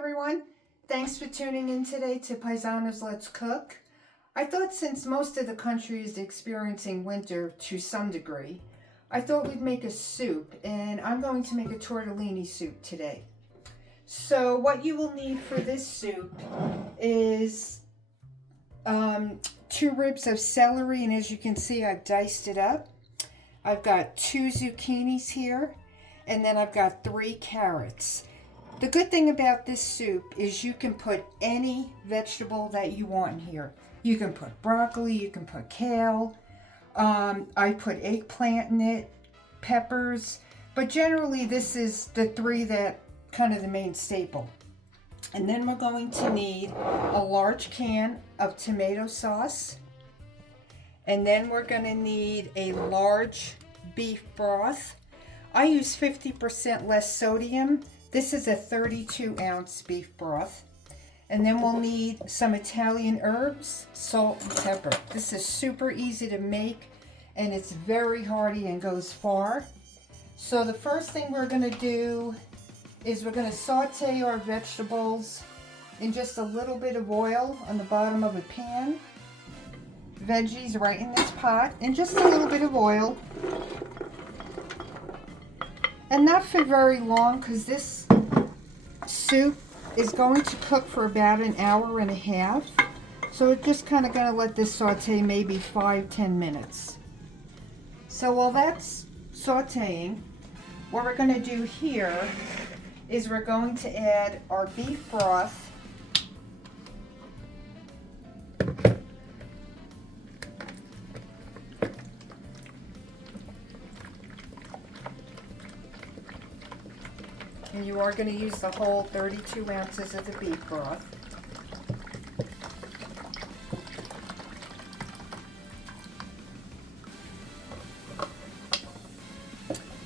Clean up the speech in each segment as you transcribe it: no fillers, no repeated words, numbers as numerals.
everyone. Thanks for tuning in today to Paisano's Let's Cook. I thought since most of the country is experiencing winter to some degree, I thought we'd make a soup, and I'm going to make a tortellini soup today. So what you will need for this soup is 2 ribs of celery, and as you can see I've diced it up. I've got 2 zucchinis here, and then I've got 3 carrots. The good thing about this soup is you can put any vegetable that you want in here. You can put broccoli, you can put kale. I put eggplant in it, peppers, but generally this is the 3 that kind of the main staple. And then we're going to need a large can of tomato sauce. And then we're going to need a large beef broth. I use 50% less sodium. This is a 32-ounce beef broth. And then we'll need some Italian herbs, salt, and pepper. This is super easy to make, and it's very hearty and goes far. So the first thing we're going to do is we're going to saute our vegetables in just a little bit of oil on the bottom of a pan. Veggies right in this pot, and just a little bit of oil. And not for very long, because this soup is going to cook for about an hour and a half. So we're just kind of going to let this saute maybe 5-10 minutes. So while that's sauteing, what we're going to do here is we're going to add our beef broth. And you are going to use the whole 32 ounces of the beef broth.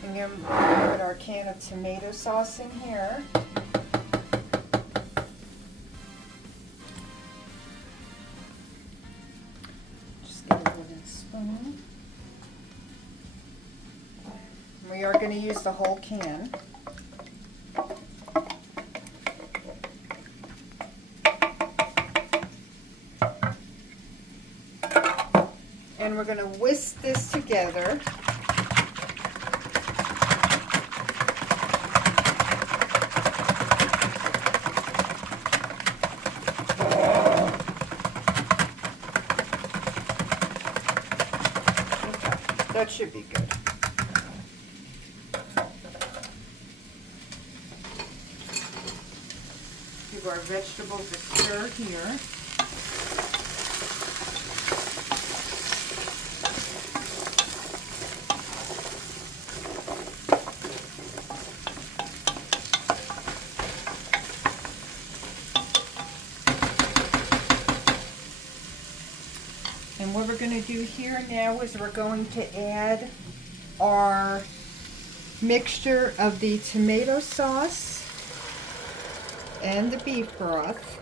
And then we're going to put our can of tomato sauce in here. Just get a wooden spoon. And we are going to use the whole can. And we're going to whisk this together. Okay, that should be good. Give our vegetables a stir here. And what we're going to do here now is we're going to add our mixture of the tomato sauce and the beef broth.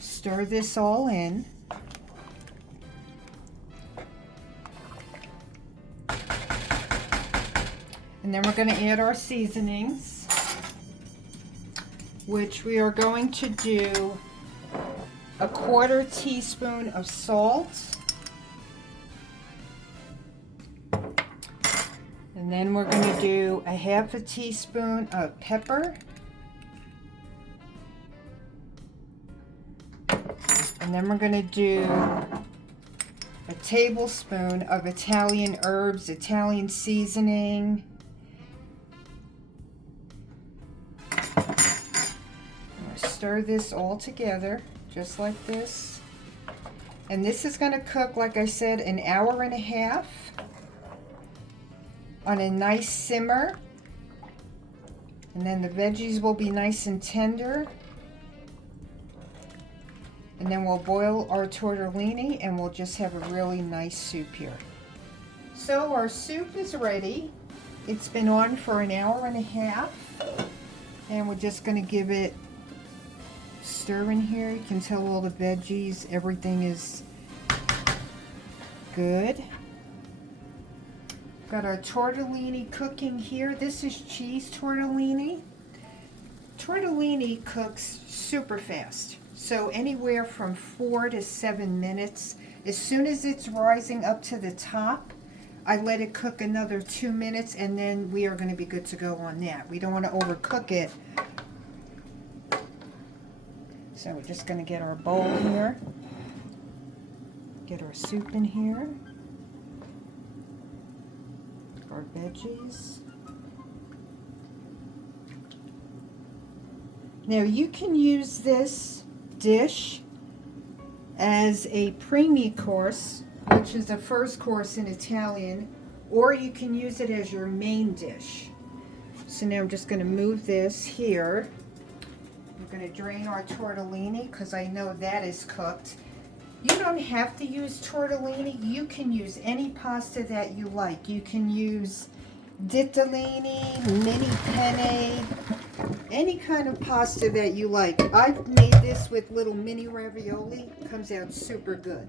Stir this all in. And then we're going to add our seasonings, which we are going to do a 1/4 teaspoon of salt, and then we're going to do a 1/2 teaspoon of pepper, and then we're going to do a tablespoon of Italian herbs, Italian seasoning. Stir this all together just like this, and this is going to cook, like I said, an hour and a half on a nice simmer, and then the veggies will be nice and tender, and then we'll boil our tortellini and we'll just have a really nice soup here. So our soup is ready. It's been on for an hour and a half, and we're just going to give it stir in here. You can tell all the veggies, everything is good. Got our tortellini cooking here. This is cheese tortellini. Tortellini cooks super fast, so anywhere from 4 to 7 minutes. As soon as it's rising up to the top, I let it cook another 2 minutes, and then we are going to be good to go on that. We don't want to overcook it. So we're just going to get our bowl here, get our soup in here, our veggies. Now you can use this dish as a primi course, which is the first course in Italian, or you can use it as your main dish. So now I'm just going to move this here. We're going to drain our tortellini because I know that is cooked. You don't have to use tortellini. You can use any pasta that you like. You can use ditalini, mini penne, any kind of pasta that you like. I've made this with little mini ravioli. It comes out super good.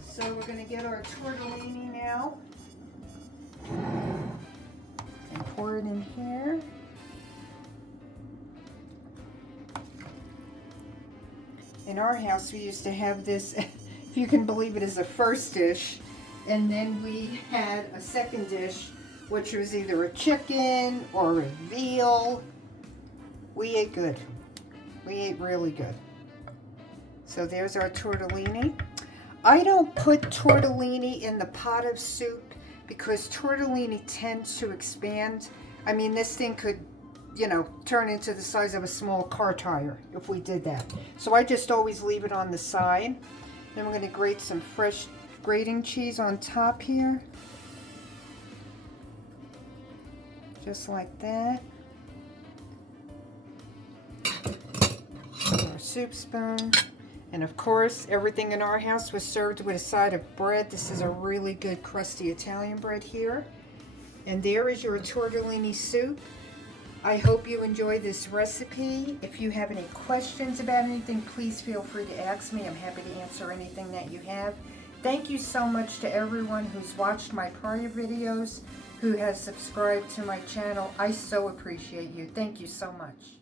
So we're going to get our tortellini now and pour it in here. In our house, we used to have this, if you can believe it, as a first dish, and then we had a second dish, which was either a chicken or a veal. We ate good. We ate really good. So there's our tortellini. I don't put tortellini in the pot of soup because tortellini tends to expand. I mean, this thing could, you know, turn into the size of a small car tire if we did that. So I just always leave it on the side. Then we're going to grate some fresh grating cheese on top here. Just like that. Our soup spoon. And of course, everything in our house was served with a side of bread. This is a really good crusty Italian bread here. And there is your tortellini soup. I hope you enjoy this recipe. If you have any questions about anything, please feel free to ask me. I'm happy to answer anything that you have. Thank you so much to everyone who's watched my prior videos, who has subscribed to my channel. I so appreciate you. Thank you so much.